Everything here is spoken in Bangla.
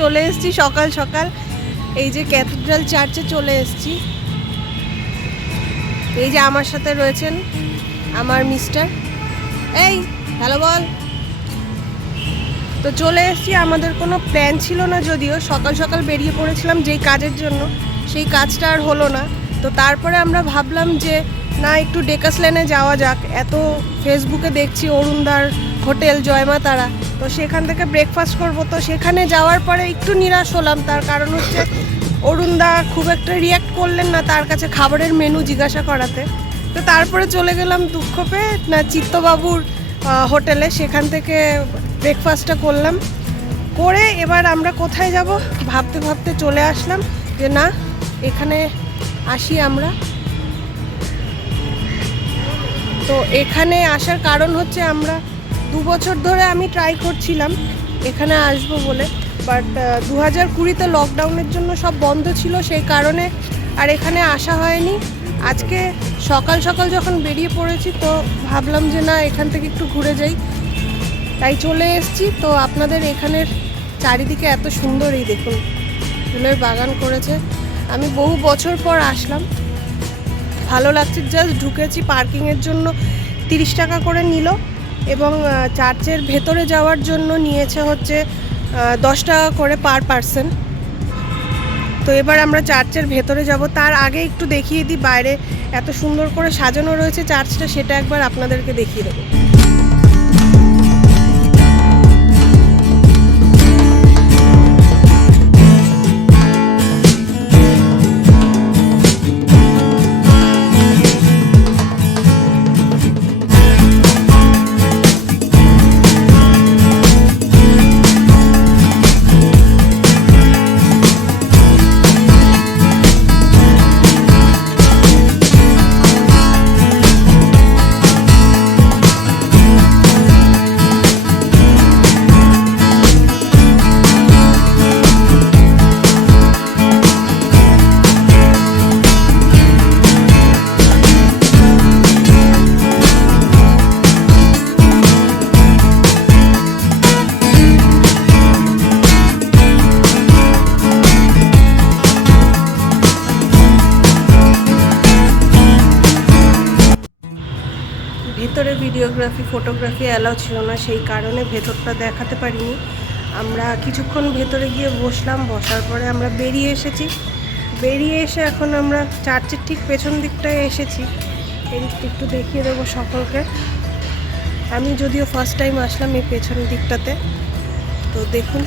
চলে এসেছি সকাল সকাল, এই যে ক্যাথিড্রাল চার্চে চলে এসেছি। এই যে আমার সাথে রয়েছেন আমার মিস্টার, এই হ্যালো বল। তো চলে এসেছি, আমাদের কোনো প্ল্যান ছিল না, যদিও সকাল সকাল বেরিয়ে পড়েছিলাম যেই কাজের জন্য, সেই কাজটা আর হলো না। তো তারপরে আমরা ভাবলাম যে না, একটু ডেকাস লেনে যাওয়া যাক। এত ফেসবুকে দেখছি অরুণদার হোটেল জয়মা তারা, তো সেখান থেকে ব্রেকফাস্ট করব। তো সেখানে যাওয়ার পরে একটু নিরাশ হলাম, তার কারণ হচ্ছে অরুণদা খুব একটা রিয়্যাক্ট করলেন না তার কাছে খাবারের মেনু জিজ্ঞাসা করাতে। তো তারপরে চলে গেলাম দুঃখ পেয়ে না চিত্তবাবুর হোটেলে, সেখান থেকে ব্রেকফাস্টটা করলাম। করে এবার আমরা কোথায় যাব ভাবতে ভাবতে চলে আসলাম যে না, এখানে আসি আমরা। তো এখানে আসার কারণ হচ্ছে আমরা 2 বছর ধরে আমি ট্রাই করছিলাম এখানে আসবো বলে, বাট 2020-তে লকডাউনের জন্য সব বন্ধ ছিল, সেই কারণে আর এখানে আসা হয়নি। আজকে সকাল সকাল যখন বেরিয়ে পড়েছি তো ভাবলাম যে না, এখান থেকে একটু ঘুরে যাই, তাই চলে এসেছি। তো আপনাদের এখানের চারিদিকে এত সুন্দর, এই দেখুন ফুলের বাগান করেছে। আমি বহু বছর পর আসলাম, ভালো লাগছে। জাস্ট ঢুকেছি, পার্কিংয়ের জন্য 30 টাকা করে নিল, এবং চার্চের ভেতরে যাওয়ার জন্য নিয়েছে হচ্ছে 10 টাকা করে পার পারসন। তো এবার আমরা চার্চের ভেতরে যাব। তার আগে একটু দেখিয়ে দিই বাইরে এত সুন্দর করে সাজানো রয়েছে চার্চটা, সেটা একবার আপনাদেরকে দেখিয়ে দেবো। ভেতরে ভিডিওগ্রাফি ফটোগ্রাফি অ্যালাউ ছিল না, সেই কারণে ভেতরটা দেখাতে পারিনি। আমরা কিছুক্ষণ ভেতরে গিয়ে বসলাম, বসার পরে আমরা বেরিয়ে এসেছি। বেরিয়ে এসে এখন আমরা চার্চের ঠিক পেছন দিকটায় এসেছি। এই দিকটা একটু দেখিয়ে দেবো সকলকে। আমি যদিও ফার্স্ট টাইম আসলাম এই পেছন দিকটাতে, তো দেখুন